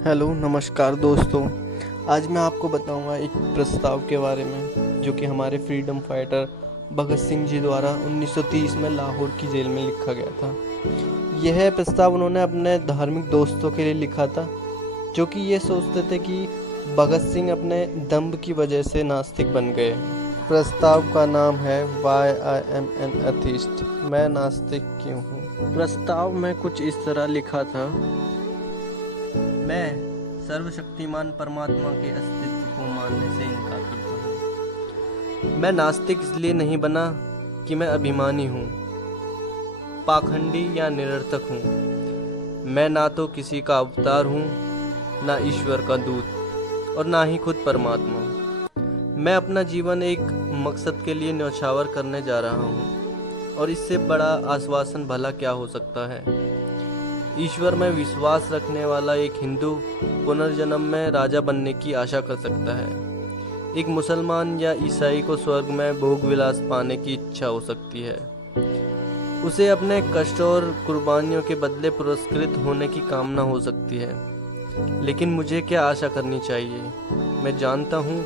Hello नमस्कार दोस्तों। आज मैं आपको बताऊंगा एक प्रस्ताव के बारे में जो कि हमारे फ्रीडम फाइटर भगत सिंह जी द्वारा 1930 में लाहौर की जेल में लिखा गया था। यह प्रस्ताव उन्होंने अपने धार्मिक दोस्तों के लिए लिखा था जो कि ये सोचते थे कि भगत सिंह अपने दंभ की वजह से नास्तिक बन गए। प्रस्ताव का नाम है why I am an atheist, मैं नास्तिक क्यों हूँ। प्रस्ताव में कुछ इस तरह लिखा था। मैं सर्वशक्तिमान परमात्मा के अस्तित्व को मानने से इनकार करता हूँ। मैं नास्तिक इसलिए नहीं बना कि मैं अभिमानी हूँ, पाखंडी या निरर्थक हूँ। मैं ना तो किसी का अवतार हूँ, ना ईश्वर का दूत और ना ही खुद परमात्मा। मैं अपना जीवन एक मकसद के लिए न्यौछावर करने जा रहा हूँ और इससे बड़ा आश्वासन भला क्या हो सकता है। ईश्वर में विश्वास रखने वाला एक हिंदू पुनर्जन्म में राजा बनने की आशा कर सकता है। एक मुसलमान या ईसाई को स्वर्ग में भोग विलास पाने की इच्छा हो सकती है। उसे अपने कष्ट और कुर्बानियों के बदले पुरस्कृत होने की कामना हो सकती है। लेकिन मुझे क्या आशा करनी चाहिए। मैं जानता हूँ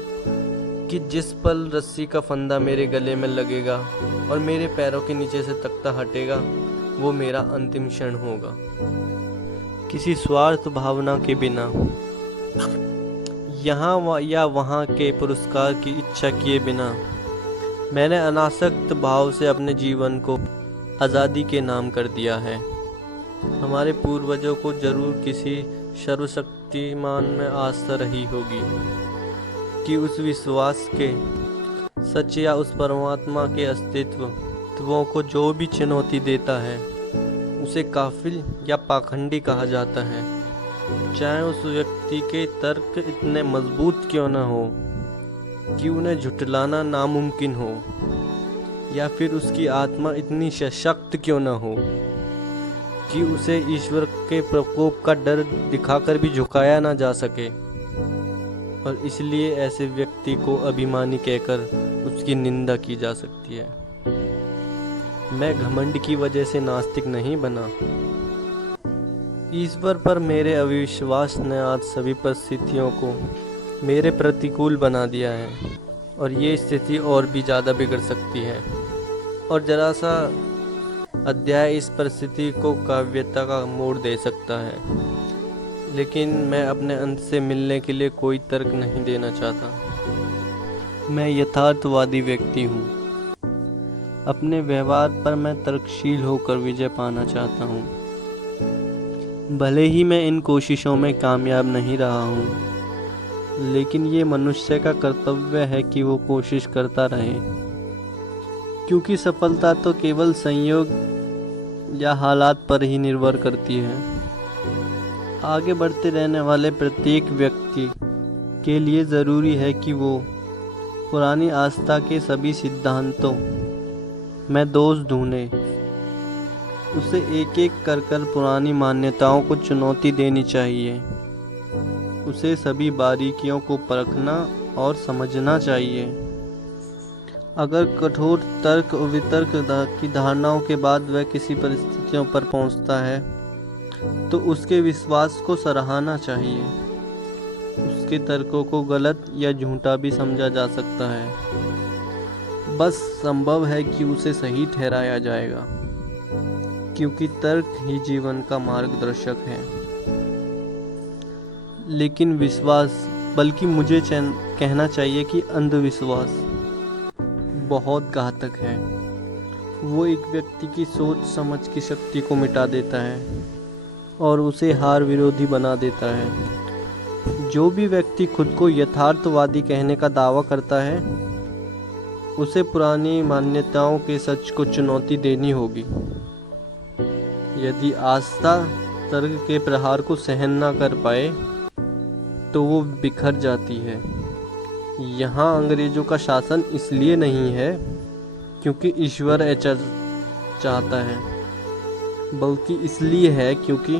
कि जिस पल रस्सी का फंदा मेरे गले में लगेगा और मेरे पैरों के नीचे से तख्ता हटेगा, वो मेरा अंतिम क्षण होगा। किसी स्वार्थ भावना के बिना, यहाँ या वहाँ के पुरस्कार की इच्छा किए बिना, मैंने अनासक्त भाव से अपने जीवन को आज़ादी के नाम कर दिया है। हमारे पूर्वजों को जरूर किसी सर्वशक्तिमान में आस्था रही होगी कि उस विश्वास के सच या उस परमात्मा के अस्तित्वों को जो भी चुनौती देता है उसे काफिल या पाखंडी कहा जाता है। चाहे उस व्यक्ति के तर्क इतने मजबूत क्यों न हो कि उन्हें झुठलाना नामुमकिन हो, या फिर उसकी आत्मा इतनी सशक्त क्यों न हो कि उसे ईश्वर के प्रकोप का डर दिखाकर भी झुकाया ना जा सके। और इसलिए ऐसे व्यक्ति को अभिमानी कहकर उसकी निंदा की जा सकती है। मैं घमंड की वजह से नास्तिक नहीं बना। ईश्वर पर मेरे अविश्वास ने आज सभी परिस्थितियों को मेरे प्रतिकूल बना दिया है और ये स्थिति और भी ज़्यादा बिगड़ सकती है। और जरा सा अध्याय इस परिस्थिति को काव्यता का मोड़ दे सकता है। लेकिन मैं अपने अंत से मिलने के लिए कोई तर्क नहीं देना चाहता। मैं यथार्थवादी व्यक्ति हूँ। अपने व्यवहार पर मैं तर्कशील होकर विजय पाना चाहता हूँ। भले ही मैं इन कोशिशों में कामयाब नहीं रहा हूँ, लेकिन ये मनुष्य का कर्तव्य है कि वो कोशिश करता रहे, क्योंकि सफलता तो केवल संयोग या हालात पर ही निर्भर करती है। आगे बढ़ते रहने वाले प्रत्येक व्यक्ति के लिए ज़रूरी है कि वो पुरानी आस्था के सभी सिद्धांतों में दोष ढूंढे। उसे एक एक कर कर पुरानी मान्यताओं को चुनौती देनी चाहिए। उसे सभी बारीकियों को परखना और समझना चाहिए। अगर कठोर तर्क और वितर्क की धारणाओं के बाद वह किसी परिस्थितियों पर पहुंचता है तो उसके विश्वास को सराहना चाहिए। उसके तर्कों को गलत या झूठा भी समझा जा सकता है, बस संभव है कि उसे सही ठहराया जाएगा, क्योंकि तर्क ही जीवन का मार्गदर्शक है। लेकिन विश्वास, बल्कि मुझे कहना चाहिए कि अंधविश्वास बहुत घातक है। वो एक व्यक्ति की सोच समझ की शक्ति को मिटा देता है और उसे हार विरोधी बना देता है। जो भी व्यक्ति खुद को यथार्थवादी कहने का दावा करता है, उसे पुरानी मान्यताओं के सच को चुनौती देनी होगी। यदि आस्था तर्क के प्रहार को सहन न कर पाए तो वो बिखर जाती है। यहाँ अंग्रेजों का शासन इसलिए नहीं है क्योंकि ईश्वर ऐसा चाहता है, बल्कि इसलिए है क्योंकि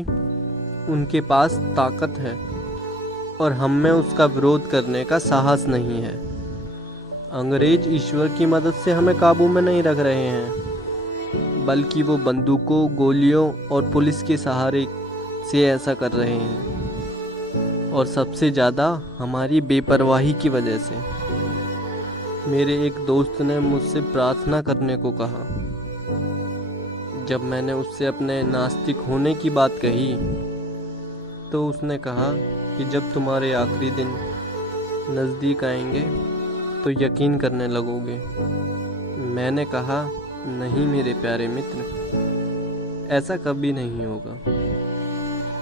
उनके पास ताकत है और हम में उसका विरोध करने का साहस नहीं है। अंग्रेज ईश्वर की मदद से हमें काबू में नहीं रख रहे हैं, बल्कि वो बंदूकों, गोलियों और पुलिस के सहारे से ऐसा कर रहे हैं। और सबसे ज़्यादा हमारी बेपरवाही की वजह से। मेरे एक दोस्त ने मुझसे प्रार्थना करने को कहा। जब मैंने उससे अपने नास्तिक होने की बात कही तो उसने कहा कि जब तुम्हारे आखिरी दिन नज़दीक आएंगे तो यकीन करने लगोगे। मैंने कहा, नहीं मेरे प्यारे मित्र, ऐसा कभी नहीं होगा।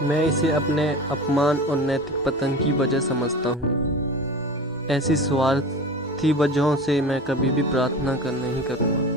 मैं इसे अपने अपमान और नैतिक पतन की वजह समझता हूँ। ऐसी स्वार्थी वजहों से मैं कभी भी प्रार्थना नहीं करूँगा।